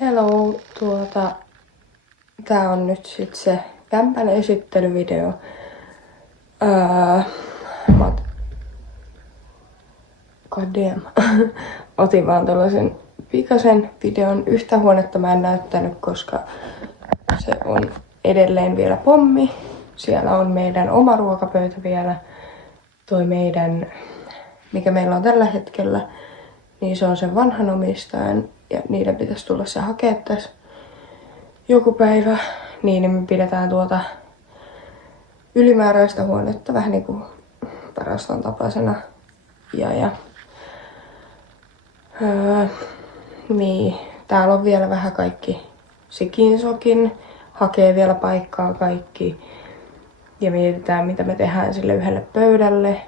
Hello, tää on nyt sit se kämpän esittelyvideo. God damn. Otin vaan tällaisen pikaisen videon. Yhtä huonetta mä en näyttänyt, koska se on edelleen vielä pommi. Siellä on meidän oma ruokapöytä vielä. Toi meidän, mikä meillä on tällä hetkellä, niin se on sen vanhan omistajan. Ja niiden pitäisi tulla se hakea tässä joku päivä. Niin me pidetään tuota ylimääräistä huonetta vähän niinku paraston tapaisena. Niin, täällä on vielä vähän kaikki sikinsokin. Hakee vielä paikkaa kaikki. Ja mietitään mitä me tehdään sille yhdelle pöydälle.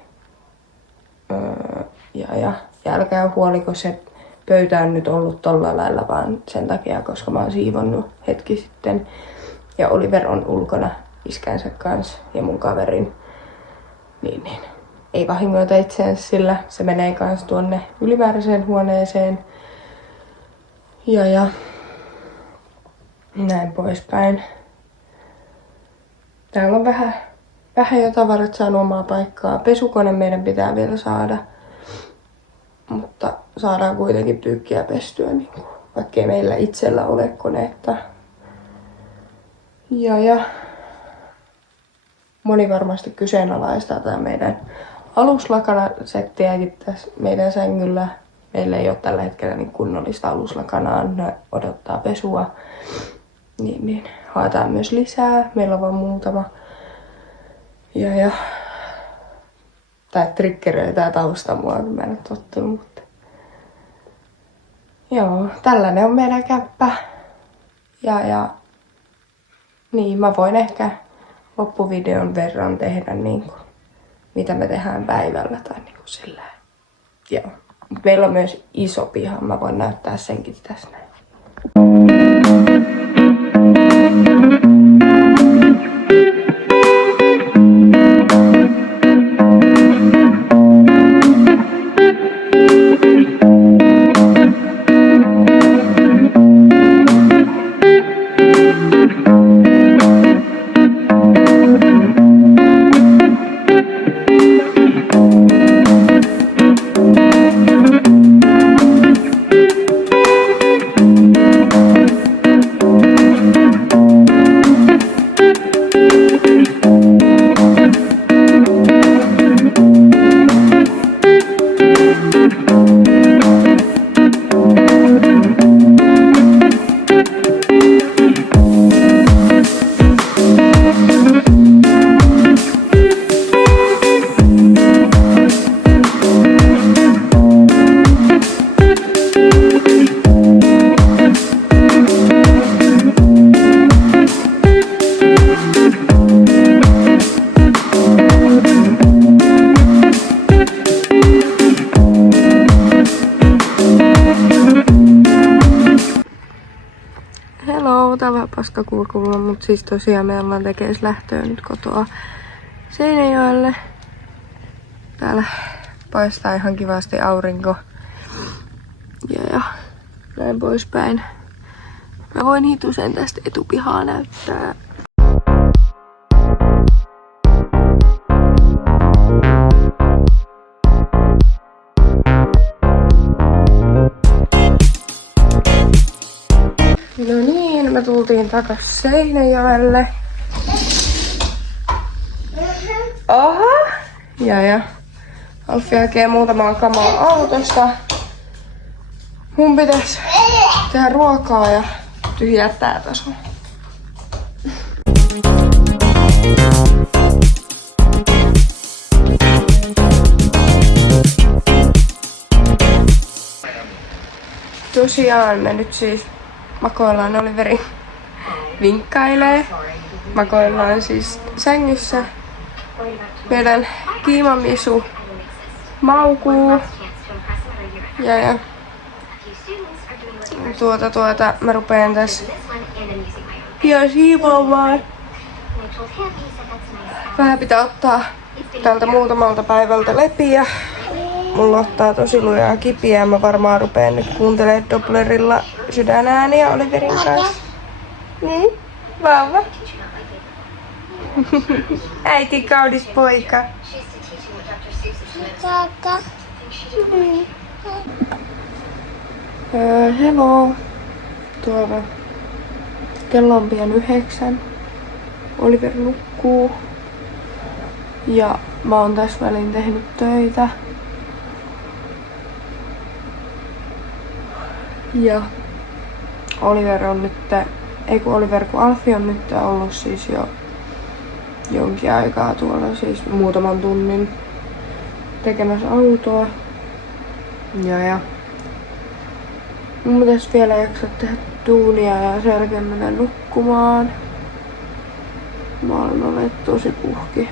Ja älkää huoliko se pöytä on nyt ollut tolla lailla vaan sen takia, koska mä oon siivonnut hetki sitten. Ja Oliver on ulkona iskänsä kanssa ja mun kaverin. Niin. Ei vahingoita itseensä, sillä se menee kans tuonne ylimääräiseen huoneeseen. Ja näin poispäin. Täällä on vähän jo tavarat saanut omaa paikkaa. Pesukone meidän pitää vielä saada. Mutta saadaan kuitenkin pyykkiä pestyä, niin vaikkei meillä itsellä ole koneetta. Ja moni varmasti kyseenalaistaa tää meidän aluslakanasettiäkin tässä meidän sängyllä. Meillä ei ole tällä hetkellä niin kunnollista aluslakanaa, ne odottaa pesua. Niin haetaan myös lisää, meillä on vaan muutama. Ja tää triggeröi tää tausta mua, kun mä en ole tottunut, mutta joo, tällainen on meidän kämppä. Ja niin, mä voin ehkä loppuvideon verran tehdä niinku, mitä me tehdään päivällä tai niinku sillä. Joo. Meillä on myös iso piha, mä voin näyttää senkin tässä näin. Hello, tää on vähän paskakurkulla, mutta siis tosiaan me ollaan tekemässä lähtöä nyt kotoa Seinäjoelle. Täällä paistaa ihan kivasti aurinko. Ja näin poispäin. Mä voin hitusen tästä etupihaa näyttää. No niin, me tultiin takas Seinäjoelle. Aha! Ja Alffi hakee muutamaa kamaa autosta. Mun pitäis tehdä ruokaa ja tyhjää tää taso. Tosiaan me nyt siis makoillaan, Oliveri vinkkailee. Makoillaan siis sängyssä. Meidän kiimamisu maukuu. Ja mä rupeen tässä pian siivoamaan. Vähän pitää ottaa tältä muutamalta päivältä lepiä. mulla ottaa tosi lujaa kipiä ja mä varmaan rupeen nyt kuuntelemaan Dopplerilla sydänääniä Oliverin kanssa. Niin? Vauva? Äiti kaunis poika. Kaka. Niin. Hello. Tuolla. Kello on pian 9. Oliver nukkuu. Ja mä oon tässä välin tehnyt töitä. Ja Oliver on nyt, kun Alfie on nyt ollut siis jo jonkin aikaa tuolla, siis muutaman tunnin tekemässä autoa. Ja mun pitäisi vielä jaksaa tehdä duunia ja sen jälkeen mennä nukkumaan. Mä olen olleet tosi puhki.